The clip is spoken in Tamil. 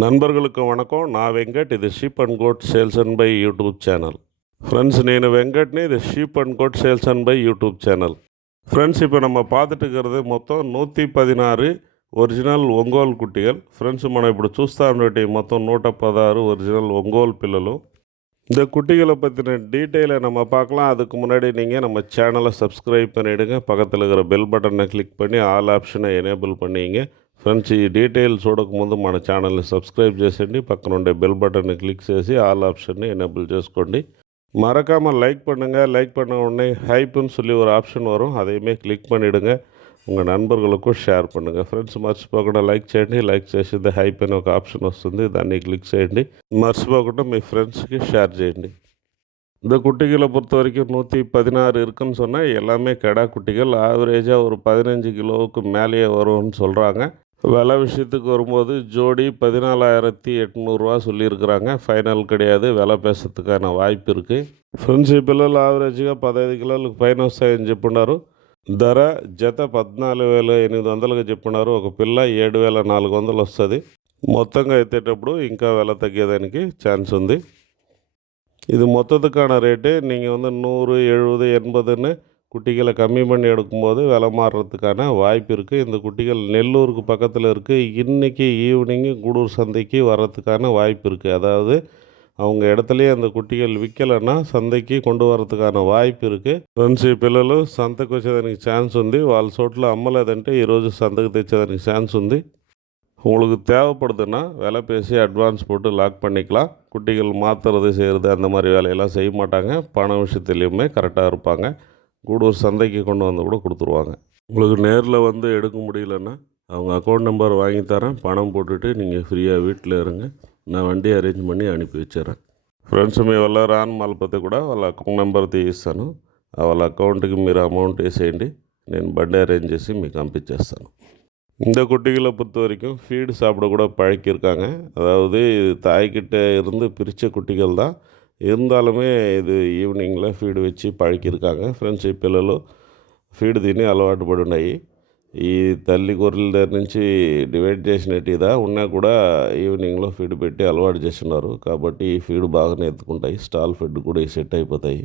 నண்బர்களுக்கு వణకం. నా వెంకట్. ఇది sheep and goat sales and buy YouTube channel. Friends, నేను வெங்கட்னு. இது sheep and goat sales and buy YouTube channel. Friends, இப்போ நம்ம பார்த்துட்டு இருக்கிறது మొత్తం 116 ఒరిజినల్ ఒంగోలు కుట్టిగలు. ఫ్రెండ్స్, మనం ఇప్పుడు చూస్తూ ఉండేటి మొత్తం 116 ఒరిజినல் ఒంగోలు పిల్లలు. இந்த குட்டிகளை பற்றின டீட்டெயிலை நம்ம பார்க்கலாம். அதுக்கு முன்னாடி நீங்கள் நம்ம சேனலை சப்ஸ்கிரைப் பண்ணிவிடுங்க. பக்கத்தில் இருக்கிற பெல் பட்டனை கிளிக் பண்ணி ஆல் ஆப்ஷனை எனேபிள் பண்ணிங்க. ఫ్రెండ్స్, ఈ డీటెయిల్ చూడకముందు మన ఛానల్ని సబ్స్క్రైబ్ చేసేయండి. పక్కన ఉండే బెల్ బటన్ని క్లిక్ చేసి ఆల్ ఆప్షన్ని எனேபிள் చేసుకోండి. மறக்காமல் லைக் பண்ணுங்கள். லைக் பண்ண உடனே ஹைப்புன்னு சொல்லி ஒரு ஆப்ஷன் வரும், அதையுமே கிளிக் பண்ணிவிடுங்க. உங்கள் నண்బர்களுக்கும் షేర్ பண்ணுங்கள். ఫ్రెండ్స్, మర్చిపోకుండా లైక్ చేయండి. లైక్ చేసింది హైప్ అని ఒక ఆప్షన్ వస్తుంది, దాన్ని క్లిక్ చేయండి. మర్చిపోకుండా మీ ఫ్రెండ్స్కి షేர் చేయండి. இந்த குட்டிகளை பொறுத்த வரைக்கும் 116 இருக்குன்னு சொன்னால் எல்லாமே கெடா குட்டிகள். ஆவரேஜாக ஒரு 15 கிலோவுக்கு மேலேயே வரும்னு சொல்கிறாங்க. விலை விஷயத்துக்கு வரும்போது ஜோடி 14,800 சொல்லியிருக்கிறாங்க. ఫైనల్ கிடையாது, విల పేసత్తుకాన వాய்ப்பு இருக்குது. ఫ్రెండ్స్, ఈ పిల్లలు ఆవరేజ్గా 15 కిలోలకు పైన వస్తాయని చెప్పున్నారు. ధర జత 14,800 చెప్పున్నారు. ఒక పిల్ల 7,400 వస్తుంది. మొత్తంగా ఎత్తేటప్పుడు ఇంకా విల తగ్గేదానికి ఛాన్స్ ఉంది. இது மொத்தத்துக்கான ரேட்டு. நீங்கள் 100, 70, 80ன்னு குட்டிகளை கம்மி பண்ணி எடுக்கும்போது விலை மாறுறதுக்கான வாய்ப்பு இருக்குது. இந்த குட்டிகள் நெல்லூருக்கு பக்கத்தில் இருக்குது. இன்றைக்கி ஈவினிங்கு கூடூர் சந்தைக்கு வர்றதுக்கான வாய்ப்பு இருக்குது. அதாவது அவங்க இடத்துலையே அந்த குட்டிகள் విక్కలన్నా సంతకి கொண்டு வரதுக்கான వాய்పు இருக்குது. ఫ్రెండ్స్, ఈ పిల్లలు సంతకు వచ్చేదానికి ఛాన్స్ ఉంది. వాళ్ళ చోట్ల అమ్మలేదంటే ఈరోజు సంతకు తెచ్చేదానికి ఛాన్స్ ఉంది. உங்களுக்கு தேவைப்படுதுன்னா விலை பேசி அட்வான்ஸ் போட்டு லாக் பண்ணிக்கலாம். குட்டிகள் மாற்றுறது செய்கிறது அந்த மாதிரி வேலையெல்லாம் செய்ய மாட்டாங்க. பண விஷயத்துலேயுமே கரெக்டாக இருப்பாங்க. கூடூர் சந்தைக்கு கொண்டு வந்து கூட கொடுத்துருவாங்க. உங்களுக்கு நேரில் வந்து எடுக்க முடியலன்னா அவங்க அக்கௌண்ட் நம்பர் வாங்கி தரேன், பணம் போட்டுட்டு நீங்கள் ఫ్రీயாக వీటిలో இருங்க. நான் வண்டி అరేంజ్ பண்ணி అనిపి వచ్చారా. ఫ్రెండ్స్, మీ వల్ల రాని మలపతి కూడా వాళ్ళ అకౌంట్ నెంబర్ తీయిస్తాను. వాళ్ళ అకౌంట్కి మీరు అమౌంట్ వేసేయండి. నేను బండి అరేంజ్ చేసి మీకు పంపించేస్తాను. இந்த குட்டிகளை பொறுத்த வரைக்கும் ஃபீடு சாப்பிட கூட பழக்கியிருக்காங்க. அதாவது தாய்கிட்ட இருந்து பிரித்த குட்டிகள் தான், இருந்தாலுமே ఇది ఈవినింగ్లో ఫీడ్ వచ్చి పழకిயிருக்காங்க. ఫ్రెండ్స్, ఈ పిల్లలు ఫీడ్ తిని అలవాటు పడి ఉన్నాయి. ఈ తల్లి గొర్రెల దగ్గర నుంచి డివైడ్ చేసినట్టుగా ఉన్నా కూడా ఈవినింగ్లో ఫీడ్ పెట్టి అలవాటు చేస్తున్నారు. కాబట్టి ఈ ఫీడ్ బాగానే ఎత్తుకుంటాయి. స్టాల్ ఫీడ్ కూడా సెట్ అయిపోతాయి.